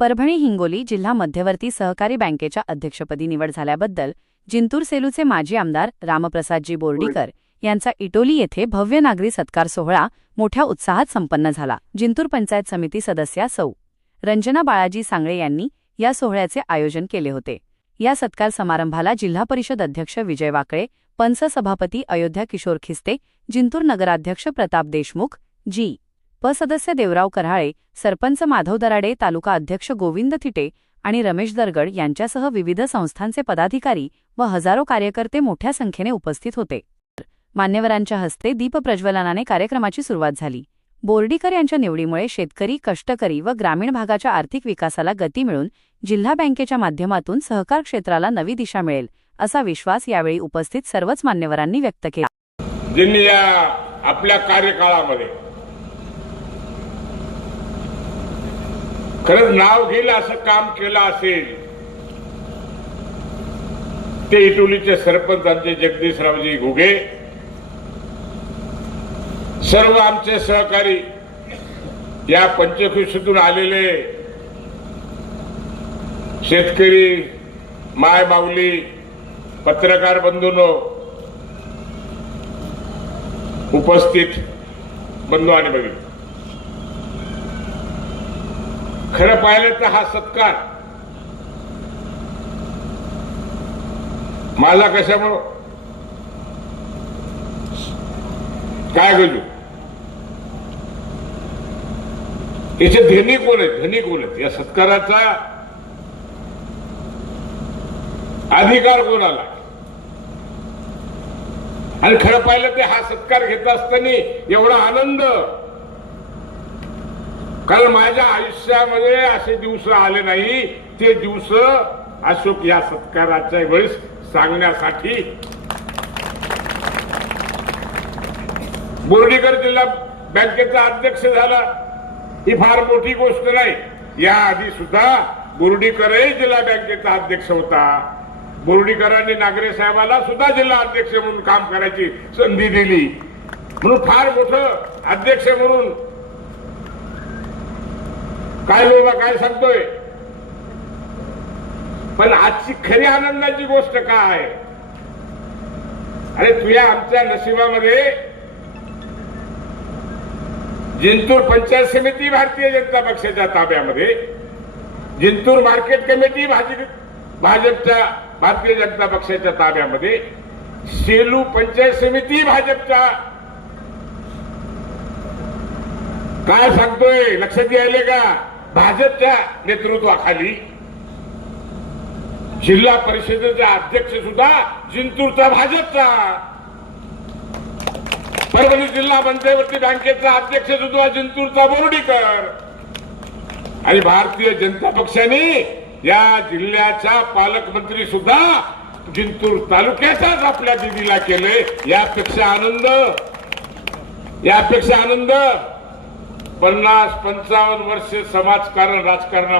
परभणी हिंगोली जिल्हा मध्यवर्ती सहकारी बँकेच्या अध्यक्षपदी निवड झाल्याबद्दल जिंतूर सेलूचे माजी आमदार रामप्रसादजी बोर्डीकर यांचा इटोली येथे भव्य नागरी सत्कार सोहळा मोठ्या उत्साहात संपन्न झाला। जिंतूर पंचायत समिती सदस्या सौ. रंजना बाळाजी सांगळे यांनी या सोहळ्याचे आयोजन केले होते। या सत्कार समारंभाला जिल्हा परिषद अध्यक्ष विजय वाकळे, पंच सभापती अयोध्या किशोर खिस्ते, जिंतूर नगराध्यक्ष प्रताप देशमुख, जी. प सदस्य देवराव कराळे, सरपंच माधव दराडे, तालुका अध्यक्ष गोविंद थिटे आणि रमेश दरगड यांच्यासह विविध संस्थांचे पदाधिकारी व हजारो कार्यकर्ते मोठ्या संख्येने उपस्थित होते। मान्यवरांच्या हस्ते दीप प्रज्वलनाने कार्यक्रमाची सुरुवात झाली। बोर्डीकर यांच्या निवडीमुळे शेतकरी, कष्टकरी व ग्रामीण भागाच्या आर्थिक विकासाला गती मिळून जिल्हा बँकेच्या माध्यमातून सहकार क्षेत्राला नवी दिशा मिळेल असा विश्वास यावेळी उपस्थित सर्वच मान्यवरांनी व्यक्त केला। ज्यांनी आपल्या कार्यकाळामध्ये खरंच नाव घेईल असं काम केलं असेल ते इटोलीचे सरपंच आमचे जगदीशरावजी घुगे, सर्व आमचे सहकारी, या पंचकृषीतून आलेले शेतकरी, माय माऊली, पत्रकार बंधूंनो, उपस्थित बंधू आणि भगिनी, खरं पाहिलं तर हा सत्कार माझा कशामुळं काय गजू याचे धनी कोण आहेत, धनी कोण आहेत, या सत्काराचा अधिकार कोणाला? आणि खरं पाहिलं ते हा सत्कार घेत असताना एवढा आनंद, कारण माझ्या आयुष्यामध्ये असे दिवस आले नाही, ते दिवस अशोक या सत्काराच्या वेळेस सांगण्यासाठी बोर्डीकर जिल्हा बँकेचा अध्यक्ष झाला ही फार मोठी गोष्ट नाही। याआधी सुद्धा बोर्डीकरही जिल्हा बँकेचा अध्यक्ष होता। बोर्डीकरांनी नागरे साहेबाला सुद्धा जिल्हा अध्यक्ष म्हणून काम करायची संधी दिली, म्हणून फार मोठं अध्यक्ष म्हणून काय लोक काय सांगतोय। पण आजची खरी आनंदाची गोष्ट काय? अरे तुझ्या आमच्या नशिबामध्ये जिंतूर पंचायत समिती भारतीय जनता पक्षाच्या ताब्यामध्ये, जिंतूर मार्केट कमिटी भाजपच्या भारतीय जनता पक्षाच्या ताब्यामध्ये, सेलू पंचायत समिती भाजपच्या, काय सांगतोय लक्षात यायले का? भाजपच्या नेतृत्वाखाली जिल्हा परिषदेचा अध्यक्ष सुद्धा जिंतूरचा भाजपचा, परभणी जिल्हा मध्यवर्ती बँकेचा अध्यक्ष सुद्धा जिंतूरचा बोर्डीकर, आणि भारतीय जनता पक्षाने या जिल्ह्याचा पालकमंत्री सुद्धा जिंतूर तालुक्याचाच आपल्या दिदीला केले। यापेक्षा आनंद 50-55 वर्ष समाजकारण राजकारण